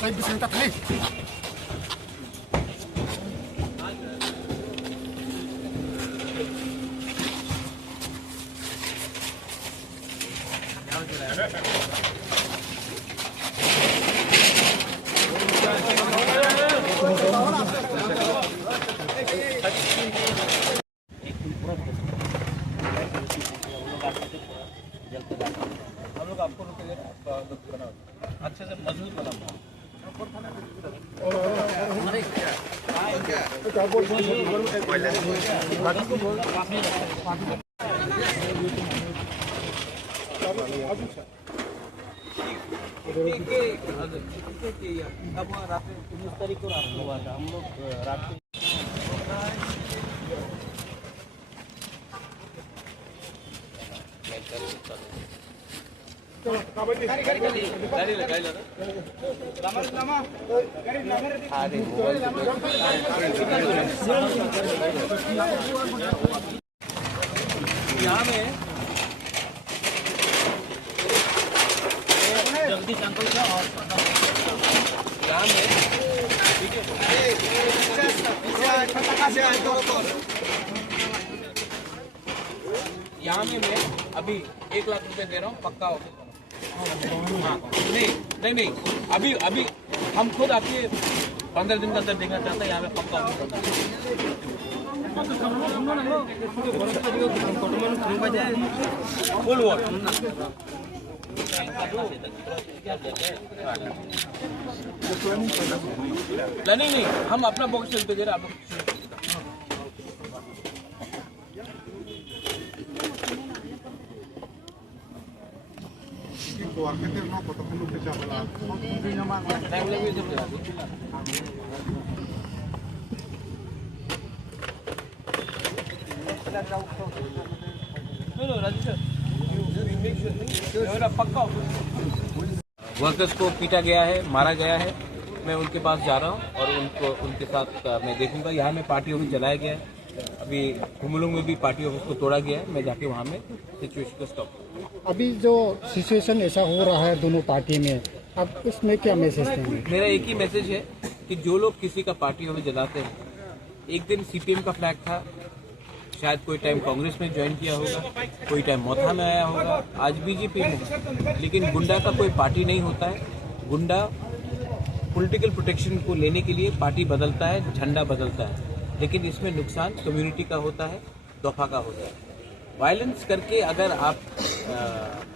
Ay, bisita kali. हम लोग आपको रुके दे रहे हैं अच्छे से मजबूत बना अब रात 19 तारीख को रात को हुआ था हम लोग रात को यहाँ में जल्दी संकल का और यहाँ में यहाँ में मैं अभी 1 लाख रुपए दे रहा हूँ पक्का ऑफिस। हाँ नहीं अभी अभी हम खुद आपके 15 दिन का अंदर देखना चाहते हैं यहाँ में पक्का फुल वॉट नहीं हम अपना बॉक्स चलते दे रहे आप लोग वर्कर्स को पीटा गया है, मारा गया है। मैं उनके पास जा रहा हूं और उनके साथ मैं देखूंगा। यहाँ में पार्टी ऑफिस जलाया गया है, अभी कुमलुंग में भी पार्टी ऑफिस को तोड़ा गया है। मैं जाके वहाँ में सिचुएशन को स्टॉप। अभी जो सिचुएशन ऐसा हो रहा है दोनों पार्टी में, अब इसमें क्या मैसेज देंगे? मेरा एक ही मैसेज है कि जो लोग किसी का पार्टी ऑफिस जलाते हैं, एक दिन सीपीएम का फ्लैग था, शायद कोई टाइम कांग्रेस में ज्वाइन किया होगा, कोई टाइम मोथा में आया होगा, आज बीजेपी में। लेकिन गुंडा का कोई पार्टी नहीं होता है। गुंडा पॉलिटिकल प्रोटेक्शन को लेने के लिए पार्टी बदलता है, झंडा बदलता है, लेकिन इसमें नुकसान कम्युनिटी का होता है, दफा का होता है। वायलेंस करके अगर आप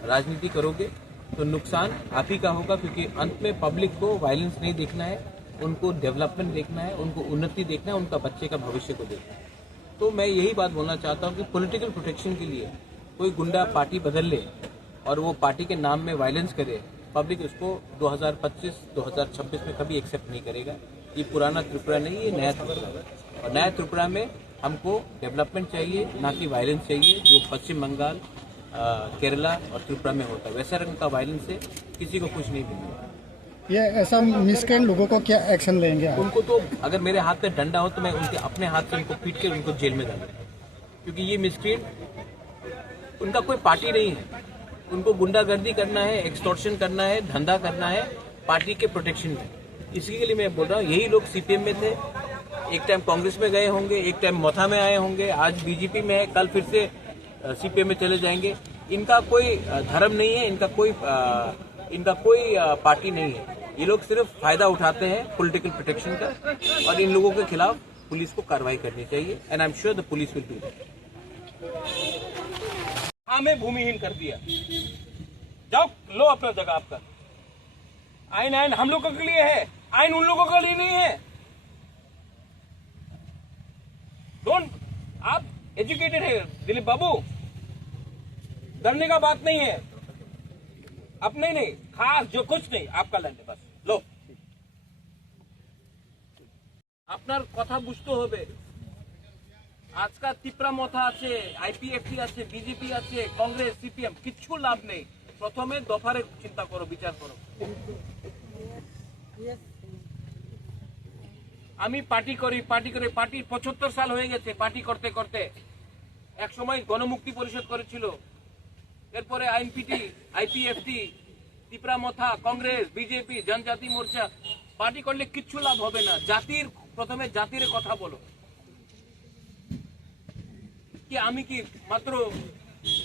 राजनीति करोगे तो नुकसान आप ही का होगा, क्योंकि अंत में पब्लिक को वायलेंस नहीं देखना है, उनको डेवलपमेंट देखना है, उनको उन्नति देखना है, उनका बच्चे का भविष्य को देखना है। तो मैं यही बात बोलना चाहता हूँ कि पॉलिटिकल प्रोटेक्शन के लिए कोई गुंडा पार्टी बदल ले और वो पार्टी के नाम में वायलेंस करे, पब्लिक उसको 2025-2026 में कभी एक्सेप्ट नहीं करेगा। ये पुराना त्रिपुरा नहीं, ये नया त्रिपुरा है। और नया त्रिपुरा में हमको डेवलपमेंट चाहिए, ना कि वायलेंस चाहिए, जो पश्चिम बंगाल, केरला और त्रिपुरा में होता है। वैसा रंग का वायलेंस से किसी को कुछ नहीं मिलेगा। ये ऐसा मिसक्रेंट लोगों को क्या एक्शन लेंगे? उनको तो अगर मेरे हाथ में डंडा हो तो मैं उनके अपने हाथ से उनको पीट के उनको जेल में डाल दूंगा, क्योंकि ये मिसक्रेंट उनका कोई पार्टी नहीं है। उनको गुंडागर्दी करना है, एक्सटॉर्शन करना है, धंधा करना है पार्टी के प्रोटेक्शन में। इसी के लिए मैं बोल रहा हूँ, यही लोग सीपीएम में थे, एक टाइम कांग्रेस में गए होंगे, एक टाइम मोथा में आए होंगे, आज बीजेपी में है, कल फिर से सीपीएम में चले जाएंगे। इनका कोई धर्म नहीं है, इनका कोई पार्टी नहीं है। ये लोग सिर्फ फायदा उठाते हैं पॉलिटिकल प्रोटेक्शन का, और इन लोगों के खिलाफ पुलिस को कार्रवाई करनी चाहिए। And I am sure the police will do that. हमें भूमिहीन कर दिया, जाओ लो अपना जगह आपका। आइन हम लोगों के लिए है, आइन उन लोगों के लिए नहीं है। डोंट, आप एजुकेटेड है दिलीप बाबू, डरने का बात नहीं है। अपने नहीं, खास जो कुछ नहीं, आपका लैंड है, बस लो। আপনার কথা বুঝতে হবে। আজকাল তিপ্রা মথা আছে, আইপিএফটি আছে, বিজেপি আছে, কংগ্রেস, সিপিএম, কিচ্ছু লাভ নেই। প্রথমে দফারে চিন্তা করো, বিচার করো। আমি পার্টি করি, পার্টি 75 সাল হয়ে গেছে পার্টি করতে করতে। এক সময় গণমুক্তি পরিষদ করেছিল, এরপরে আইএনপিটি, আইপিএফটি, তিপ্রা মথা, কংগ্রেস, বিজেপি, জনজাতি মোর্চা, পার্টি করলে কিচ্ছু লাভ হবে না। জাতির প্রথমে জাতির কথা বলো। কি আমি কি মাত্র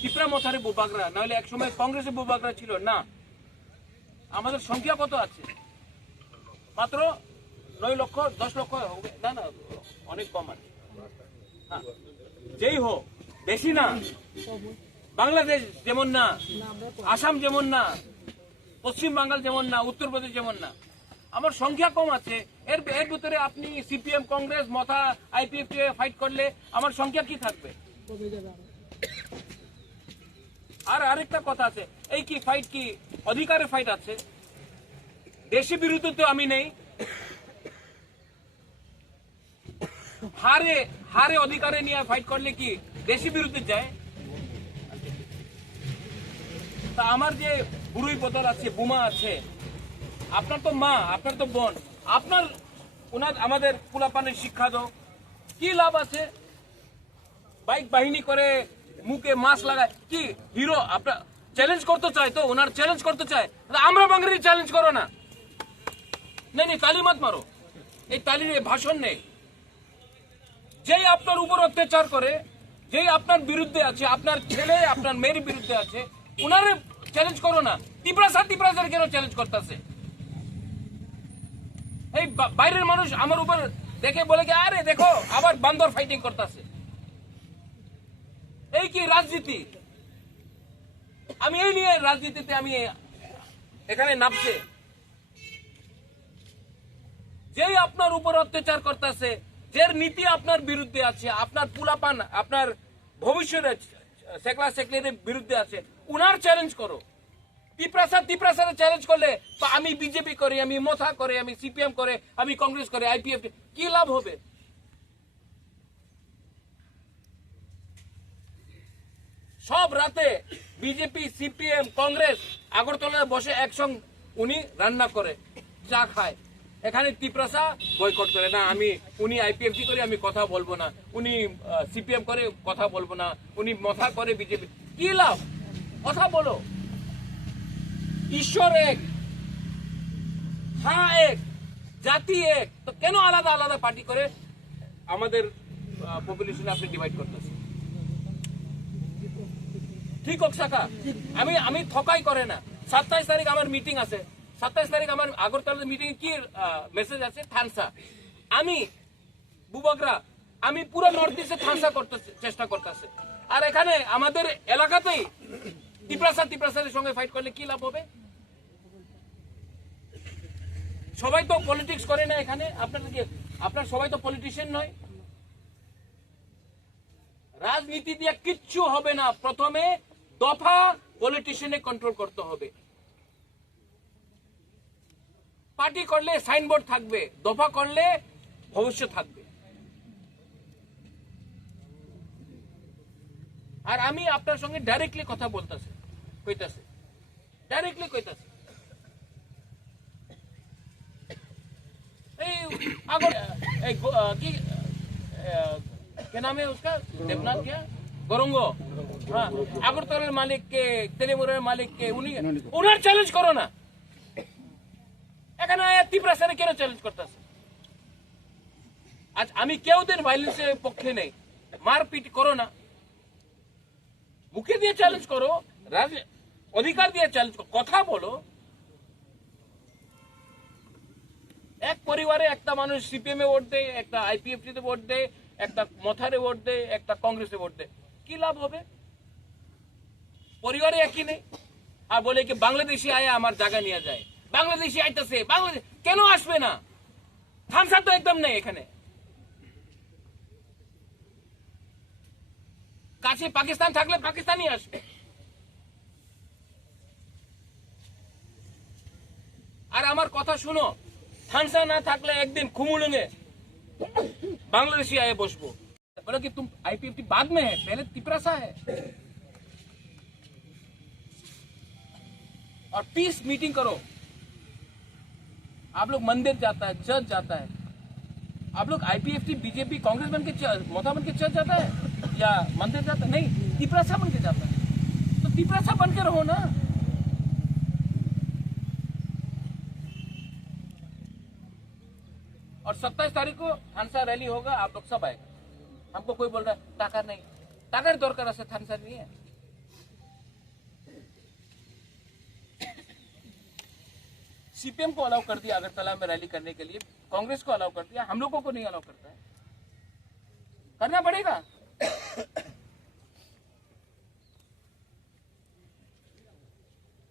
টিপরা মথারে বোবাগরা, নাহলে একসময় কংগ্রেসে বোবাগরা ছিল না? আমাদের সংখ্যা কত আছে? মাত্র 9 লক্ষ 10 লক্ষ হবে না, না অনেক কম আছে। হ্যাঁ, যেই হোক বেশি না। বাংলাদেশ যেমন না, আসাম যেমন না, পশ্চিম বাঙ্গাল যেমন না, উত্তরপ্রদেশ যেমন না। আমার সংখ্যা কম আছে। এর ভিতরে আপনি সিপিএম, কংগ্রেস, মথা, আইপিএফ ফাইট করলে আমার সংখ্যা কি থাকবে? আর আরেকটা কথা আছে, এই কি ফাইট কি অধিকারের ফাইট আছে? দেশি বিরুদ্ধে তো আমি নেই। হারে অধিকারে নিয়ে ফাইট করলে কি দেশি বিরুদ্ধে যায়? তা আমার যে বুড়ুই বদল আছে, বুমা আছে, আপনার তো মা, আপনার তো বোন, আপনার আমাদের পোলাপানের শিক্ষা দাও, কি লাভ আছে? বাইক বাহিনী করে মুখে মাস্ক লাগায়, কি হিরো? আপনার চ্যালেঞ্জ করতে চায় তো, ওনার চ্যালেঞ্জ করতে চায়, আমরা বাঙালি চ্যালেঞ্জ করো না। নেই তালি মত মারো, এই তালির ভাষণ নেই। যেই আপনার উপর অত্যাচার করে, যেই আপনার বিরুদ্ধে আছে, আপনার ছেলে আপনার মেয়ের বিরুদ্ধে আছে, উনারে চ্যালেঞ্জ করো না। তিপ্রাসার কেন চ্যালেঞ্জ করতেছে? এই বাইরের মানুষ আমার উপর দেখে বলে কি, আরে দেখো আবার বান্দর ফাইটিং করতেছে। এই কি রাজনীতি? আমি এই নিয়ে রাজনীতিতে আমি এখানে নামছে। যেই আপনার উপর অত্যাচার করতেছে, যার নীতি আপনার বিরুদ্ধে আছে, আপনার পুলাপান, আপনার ভবিষ্যতের সেকলা সেকলের বিরুদ্ধে আছে, উনার চ্যালেঞ্জ করো। তিপ্রাসার চ্যালেঞ্জ করলে তো আমি বিজেপি করি, আমি মথা করে, আমি সিপিএম করে, আমি কংগ্রেস করে, আইপিএফ, কি লাভ হবে? সব রাতে বিজেপি, সিপিএম, কংগ্রেস আগরতলায় বসে একসঙ্গে উনি রান্না করে, চা খায়। এখানে তিপ্রাসা বয়কট করে না, উনি আইপিএফটি করে আমি কথা বলবো না, উনি সিপিএম করে কথা বলবো না, উনি মথা করে বিজেপি। কি লাভ? কথা বলো। ঈশ্বর এক, হ্যাঁ এক, জাতি এক, তো কেন আলাদা আলাদা পার্টি করে আমাদের পপুলেশন আপনি ডিভাইড করতেছেন? ঠিক হোক শাখা, আমি ঠকাই করে না। 27 তারিখ আমার মিটিং আছে, 27 তারিখ আমার আগরতলার মিটিং কি মেসেজ আছে? থানসা। আমি বুবাগরা, আমি পুরো নর্থ ইস্টে থানসা করতে চেষ্টা করতেছে। আর এখানে আমাদের এলাকাতেই তিপ্রাসার সঙ্গে ফাইট করলে কি লাভ হবে? সবাই তো পলিটিক্স করে না এখানে। আপনার সবাই তো পলিটিশিয়ান নয়। রাজনীতি দিয়ে কিচ্ছু হবে না। প্রথমে দফা পলিটিশিয়ানে কন্ট্রোল করতে হবে। পার্টি করলে সাইনবোর্ড থাকবে, দফা করলে ভবিষ্যৎ থাকবে। আর আমি আপনার সঙ্গে ডাইরেক্টলি কথা বলতেছি, ডাইরেক্টলি কইতাছে। क्या नाम है उसका? देवनाथ क्या? गोरंगो। हाँ, আগরতলার মালিককে, তেলেমুরের মালিককে উনার চ্যালেঞ্জ করো না। এখানে তিপ্রাসারে কেন চ্যালেঞ্জ করতেছে? আজ আমি কেউ দিন ভাইলেন্সের পক্ষে নেই। মারপিট করো না, মুখে দিয়ে চ্যালেঞ্জ করো, অধিকার দিয়ে চ্যালেঞ্জ করো, কথা বলো। এক পরিবারে একটা মানুষ সিপিএম এ ভোট দেয়, একটা আইপিএফটি তে ভোট দেয়, একটা মথারে ভোট দেয়, একটা কংগ্রেসে ভোট দেয়, কি লাভ হবে? পরিবারে একই নেই। আর বলে কি বাংলাদেশি আয় আমার জায়গা নিয়ে যায়, বাংলাদেশি আইতেছে। বাংলাদেশ কেন আসবে না? থামসা তো একদম নেই এখানে। কাছে পাকিস্তান থাকলে পাকিস্তানি আসবে। আর আমার কথা শুনো, থানসা না থাকলে একদিन खुमुलुंगे बांग्लादेशी आए बसबो। बोला कि तुम आईपीएफटी बाद में है, पहले तिप्रासा है। और पीस मीटिंग करो। आप लोग मंदिर जाता है, चर्च जाता है, आप लोग आईपीएफटी, बीजेपी, कांग्रेस बन के मोथा बन के चर्च जाता है या मंदिर जाता है? नहीं, तिप्रासा बन के जाता है। तो तिप्रासा बन के रहो ना। और 27 तारीख को थानसा रैली होगा, आप लोग सब आएगा। हमको कोई बोल रहा है टाकर नहीं, टाकर दरकार আছে थानसा नहीं है। सीपीएम को अलाउ कर दिया अगरतला में रैली करने के लिए, कांग्रेस को अलाउ कर दिया, हम लोगों को नहीं अलाउ करता है। करना पड़ेगा।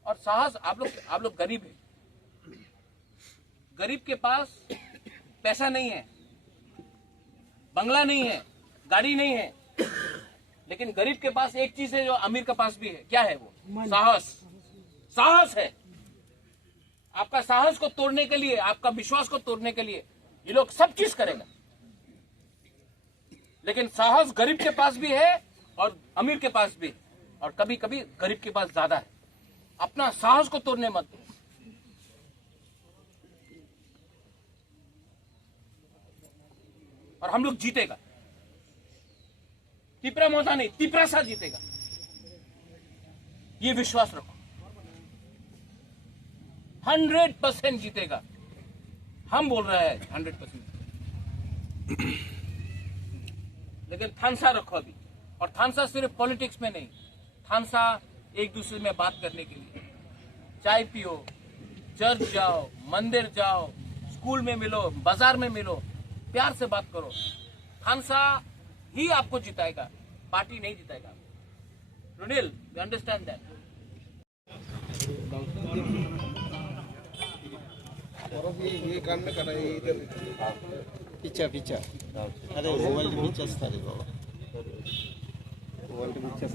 और साहस, आप लोग गरीब है, गरीब के पास पैसा नहीं है, बंगला नहीं है, गाड़ी नहीं है, लेकिन गरीब के पास एक चीज है जो अमीर के पास भी है। क्या है वो? साहस। साहस है। आपका साहस को तोड़ने के लिए, आपका विश्वास को तोड़ने के लिए ये लोग सब चीज करेगा। लेकिन साहस गरीब के पास भी है और अमीर के पास भी है, और कभी कभी गरीब के पास ज्यादा है। अपना साहस को तोड़ने मत दो। और हम लोग जीतेगा। तिपरा मोदा नहीं, तिपरा सा जीतेगा, ये विश्वास रखो। 100% जीतेगा। हम बोल रहे हैं 100%। लेकिन थानसा रखो अभी। और थानसा सिर्फ पॉलिटिक्स में नहीं, थानसा एक दूसरे में बात करने के लिए। चाय पियो, चर्च जाओ, मंदिर जाओ, स्कूल में मिलो, बाजार में मिलो, प्यार से बात करो। थानसा ही आपको जिताएगा, पार्टी नहीं जिताएगा। रुनिल, यू अंडरस्टैंड दैट? ये कान में कर इधर पीछा पीछा अरे मोबाइल पीछा रे बाबा मोबाइल पीछा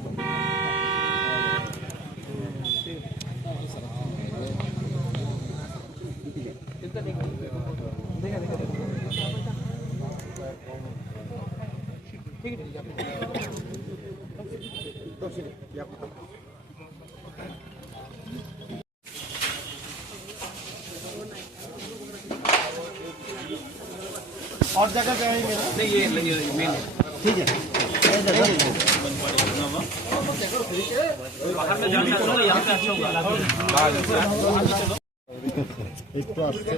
और जगह पे है मेरा नहीं, ये मेन है। ठीक है बाहर में जाना होगा, यहाँ पे अच्छा होगा। एक तो आपसे